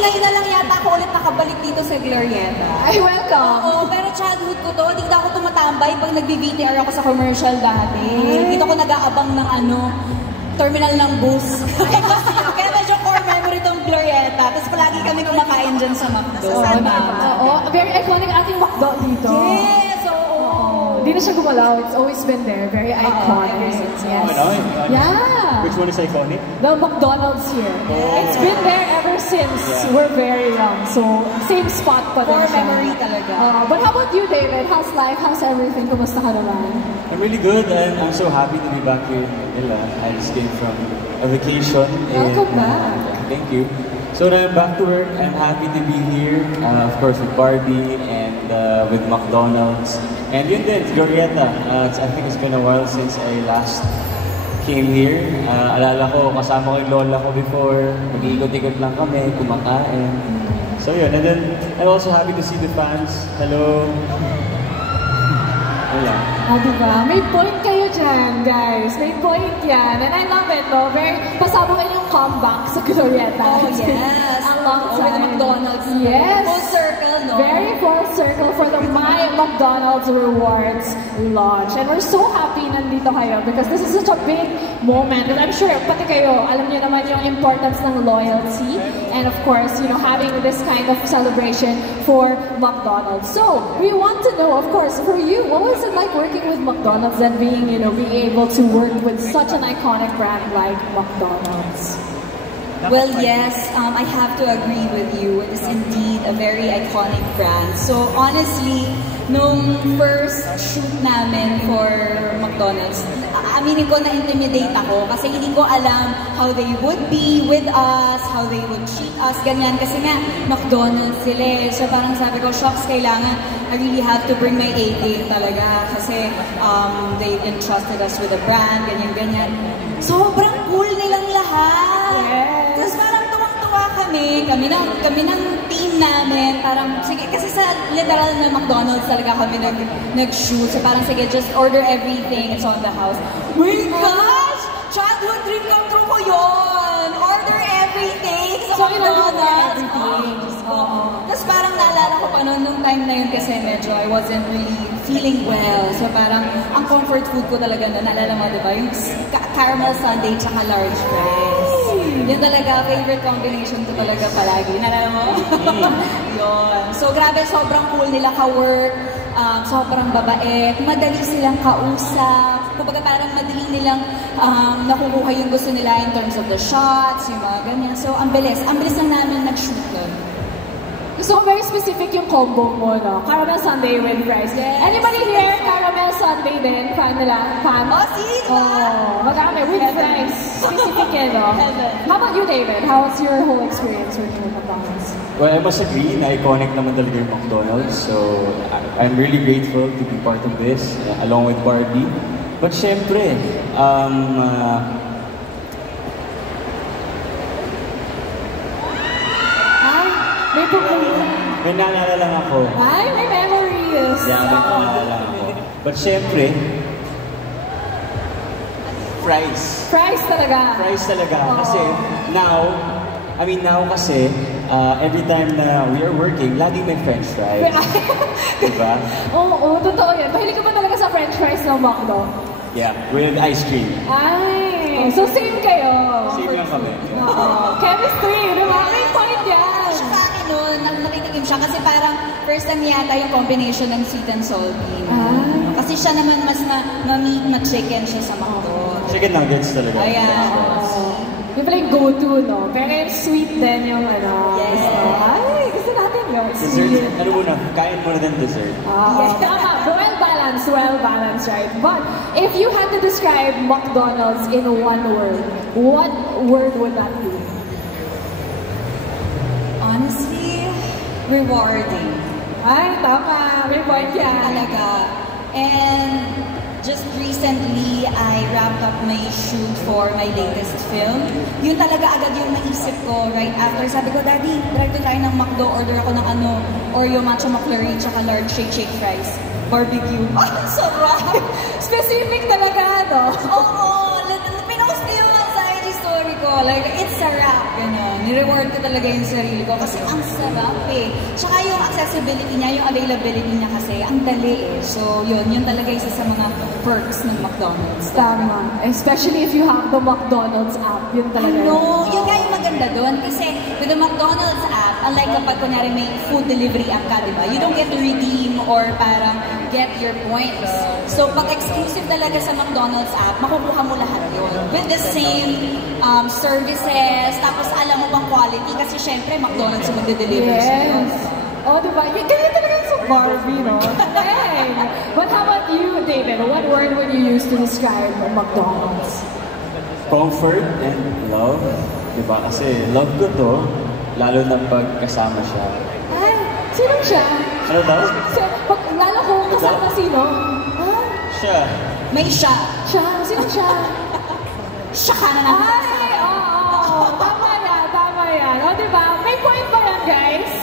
ngayon na lang yata ako ulit nakabalik dito sa Glorieta. Ay, welcome! Oo, pero childhood ko to, dito ako tumatambay pag nag-VTR ako sa commercial dati. Dito ako nag-aabang ng terminal ng bus. Kaya medyo core memory tong Glorieta. Tapos palagi kami kumakain dyan sa McDo. Oo, very iconic ating McDo dito. Yes, oo. Hindi na siya gumalaw. It's always been there. Very iconic. Yes. Yeah. Which one is iconic? The McDonald's here. It's been there ever since we're very young. So, same spot pa din Core siya. memory talaga. But how about you, David? How's life? How's everything? Kumusta ka naman? I'm really good and I'm so happy to be back here in Manila. I just came from a vacation. Welcome back. Thank you. So now I'm back to work. I'm happy to be here, of course, with Barbie and with McDonald's. And yun din, Glorieta. I think it's been a while since I last came here. Alala ko, kasama ko yung lola ko before. Mag-iikot-ikot lang kami, kumakain. So yun, and then I'm also happy to see the fans. Hello. Wala. Diba? May point kayo dyan, guys. May point yan. And I love it, no? Very, pasama kayo yung comeback sa Glorieta. Oh, yes. Ang long time. With McDonald's. Yes. Full circle, no? Very full circle for the My McDonald's Rewards launch. And we're so happy nandito kayo because this is such a big moment. And I'm sure, pati kayo, alam niyo naman yung importance ng loyalty. And of course, you know, having this kind of celebration for McDonald's. So, we want to know, of course, for you, what was it like working with McDonald's and being, you know, being able to work with such an iconic brand like McDonald's? Well, yes, I have to agree with you. It is indeed a very iconic brand. So, honestly, nung first shoot namin for McDonald's, aminin ko na-intimidate ako kasi hindi ko alam how they would be with us, how they would treat us, ganyan. Kasi nga, McDonald's sila eh. So, parang sabi ko, shucks, kailangan, I really have to bring my A-game talaga kasi they entrusted us with a brand, ganyan-ganyan. Sobrang cool nilang lahat. Yes. Tapos parang tuwang-tuwa kami ng team namin, parang, sige, kasi sa literal na McDonald's talaga kami nag-shoot. So parang, sige, just order everything, it's on the house. My gosh! Childhood dream come true ko yun! Order everything sa McDonald's! Tapos parang naalala ko pa nung time na yun kasi medyo I wasn't really feeling well. So parang, ang comfort food ko talaga na, naalala mo, diba? Yung caramel sundae tsaka large fries. Yun talaga, favorite combination ko talaga palagi. Naalala mo? Yun. So grabe, sobrang cool nila ka-work. Sobrang babait. Madali silang kausap. Kumbaga parang madali nilang nakukuha yung gusto nila in terms of the shots, yung mga ganyan. So ang bilis. Ang bilis lang namin nag-shoot nun. So very specific yung combo mo, no? Caramel sundae with rice. Yes. Anybody here, caramel sundae din? Fan nila? Fan? Oh, see? Oh, magkami with rice. Specific yan, no? How about you, David? How was your whole experience working with McDonald's? Well, I must agree na iconic naman talaga yung McDonald's. So, I'm really grateful to be part of this, along with Barbie. But syempre, may naalala lang ako. Ay, may memories! Yeah, may naalala lang ako. But syempre, fries. Fries talaga. Fries talaga. Kasi now kasi, every time na we are working, laging may french fries. Diba? Oo, totoo yan. Mahilig ka ba talaga sa french fries ng McDo? Yeah, with ice cream. Ay, so same kayo. Same lang kami. Chemistry, diba? May point yan. Sa akin nun, nakitikim siya kasi parang first time yata yung combination ng sweet and salty. Kasi siya naman mas na-meat, ma-chicken siya sa McDo. Chicken nuggets talaga. Ayan. Yung pala yung go-to, no? Pero yung sweet din yung ano. Yes. Ay, gusto natin yun. Dessert, ano muna? Kain muna ng dessert. Yes. Tama. Well balanced, right? But if you had to describe McDonald's in one word, what word would that be? Honestly, rewarding. Ay, tama. May point yan. Talaga. And just recently, I wrapped up my shoot for my latest film. Yun talaga agad yung naisip ko right after. Sabi ko, Daddy, try to try ng McDo. Order ako ng Oreo Matcha McFlurry tsaka large shake fries. Barbecue. Sarap! Specific talaga, no? Oo! Pinost ko yung sa IG story ko. Like, it's sarap. Ganun. Ni-reward ko talaga yung sarili ko kasi ang sarap eh. Tsaka yung accessibility niya, yung availability niya kasi, ang dali eh. So yun talaga isa sa mga perks ng McDonald's. Tama. Especially if you have the McDonald's app, yun talaga. No, yun nga yung maganda doon. Kasi with the McDonald's app, unlike kapag kunwari may food delivery app ka, diba? You don't get to redeem or parang get your points. So pag exclusive talaga sa McDonald's app, makukuha mo lahat yun. With the same services, tapos alam mo bang quality kasi syempre McDonald's yung mag-deliver yes. Oh, diba? Ganyan talaga sa Barbie, no? Hey! But how about you, David? What word would you use to describe McDonald's? Comfort and love. Diba? Kasi love ko to, lalo na pag kasama siya. Ay, sino siya? Ano daw? Lalo ko kasama sino? Siya. May siya. Siya? Sino siya? Siya ka na natin. Ay, oo. Tama yan. O, diba? May point ba yan, guys?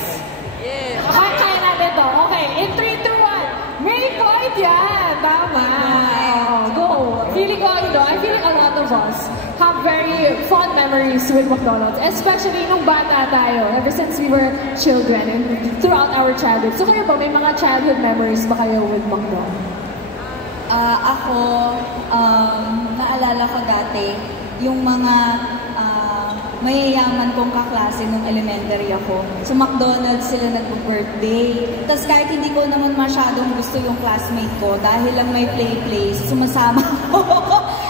Yeah. Kaya natin to. Okay, in 3, 2, 1. May point yan. Tama. Go. Feeling ko, I feel like a lot of us have very fond memories with McDonald's, especially nung bata tayo, ever since we were children and throughout our childhood. So kayo ba, may mga childhood memories ba kayo with McDonald's? Ako, naalala ko dati, yung mga mayayaman kong kaklase nung elementary ako. Sa McDonald's sila nag-birthday. Tapos kahit hindi ko naman masyadong gusto yung classmate ko, dahil lang may play-place, sumasama ko.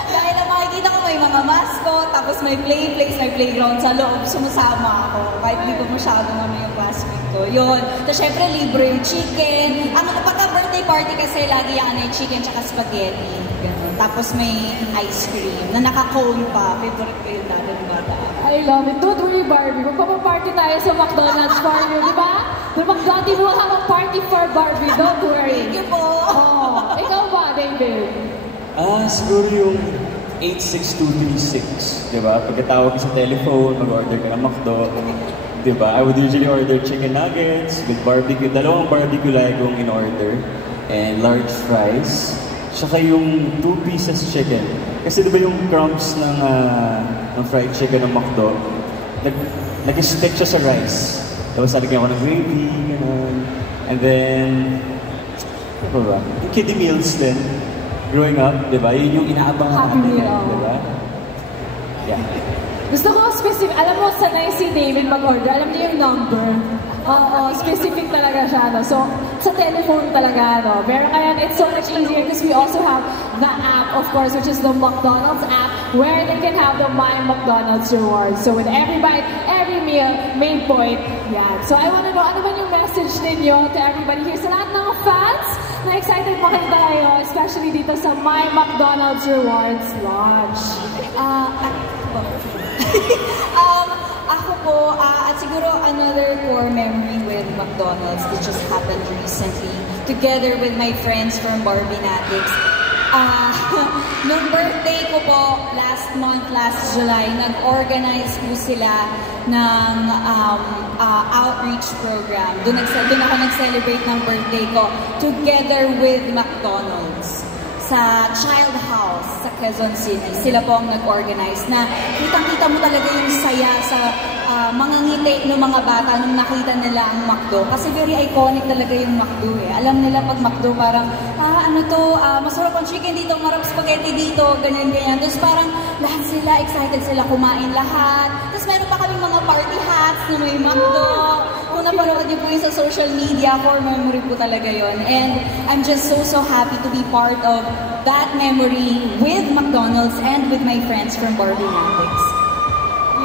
Dahil lang makikita ko may mga mascot, tapos may play-place, may playground sa loob, sumasama ako. Kahit hindi ko masyadong naman yung classmate ko. Yun. Tapos syempre, libre yung chicken. Ang pagka-birthday party kasi, lagi yung chicken tsaka spaghetti. Ganun. Tapos may ice cream na naka-cone pa. Favorite ko yung dati ng bata. I love it. Don't worry, Barbie. Magpapaparty tayo sa McDonald's for you, di ba? Mag-Dottie will have a party for Barbie. Don't worry. Thank you po. Oh, ikaw ba, David? Siguro yung 86236, di ba? Pagkatawag sa telephone, mag-order ka ng McDo, di ba? I would usually order chicken nuggets with barbecue. Dalawang barbecue lagi kong in-order. And large fries. Tsaka yung 2 pieces chicken. Kasi di ba yung crumbs ng fried chicken ng McDo, nag-stick siya sa rice. Tapos salagyan ko ng gravy, gano'n. And then, ano ba? Yung kiddie meals din. Growing up, di ba? Yun yung inaabangan natin yan, di ba? Yeah. Gusto ko specific. Alam mo, sanay si David mag-order. Alam niyo yung number. Oo, specific talaga siya, no? So, sa telephone talaga, no? Pero ngayon, it's so much easier because we also have the app, of course, which is the McDonald's app, where they can have the My McDonald's rewards. So, with every bite, every meal, may point. Yan. So, I want to know, ano ba yung message ninyo to everybody here? Sa lahat ng fans na excited makita kayo, especially dito sa My McDonald's Rewards launch. Ako po, at siguro another core memory with McDonald's that just happened recently, together with my friends from Barbie Natics. Nung birthday ko po, last July, nag-organize po sila ng outreach program. Doon ako nag-celebrate ng birthday ko, together with McDonald's. Sa Child House sa Quezon City. Sila po ang nag-organize na kitang-kita mo talaga yung saya sa mga ngiti ng mga bata nung nakita nila ang McDo. Kasi very iconic talaga yung McDo eh. Alam nila pag McDo parang, masarap ang chicken dito, marap spaghetti dito, ganyan-ganyan. Tapos parang lahat sila, excited sila kumain lahat. Tapos meron pa kami mga party hats na may McDo. Kung napanood niyo po yun sa social media, core memory po talaga yon. And I'm just so happy to be part of that memory with McDonald's and with my friends from Barbie Natics.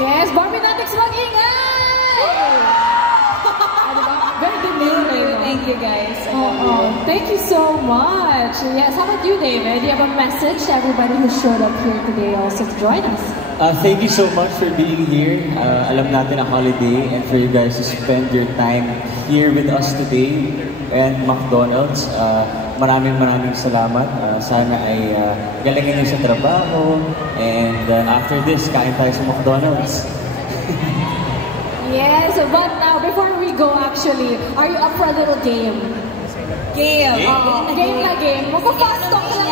Yes, Barbie Natics, mag-ingay! Very demure. Thank you guys. Thank you so much. Yes, how about you, David? Do you have a message to everybody who showed up here today also to join us? Thank you so much for being here. Alam natin ang holiday and for you guys to spend your time here with us today and McDonald's. Maraming salamat. Sana ay galangin niyo sa trabaho and after this, kain tayo sa McDonald's. Yes, but now, before we go actually, are you up for a little game? Game. Game na game. Magpa-fast talk lang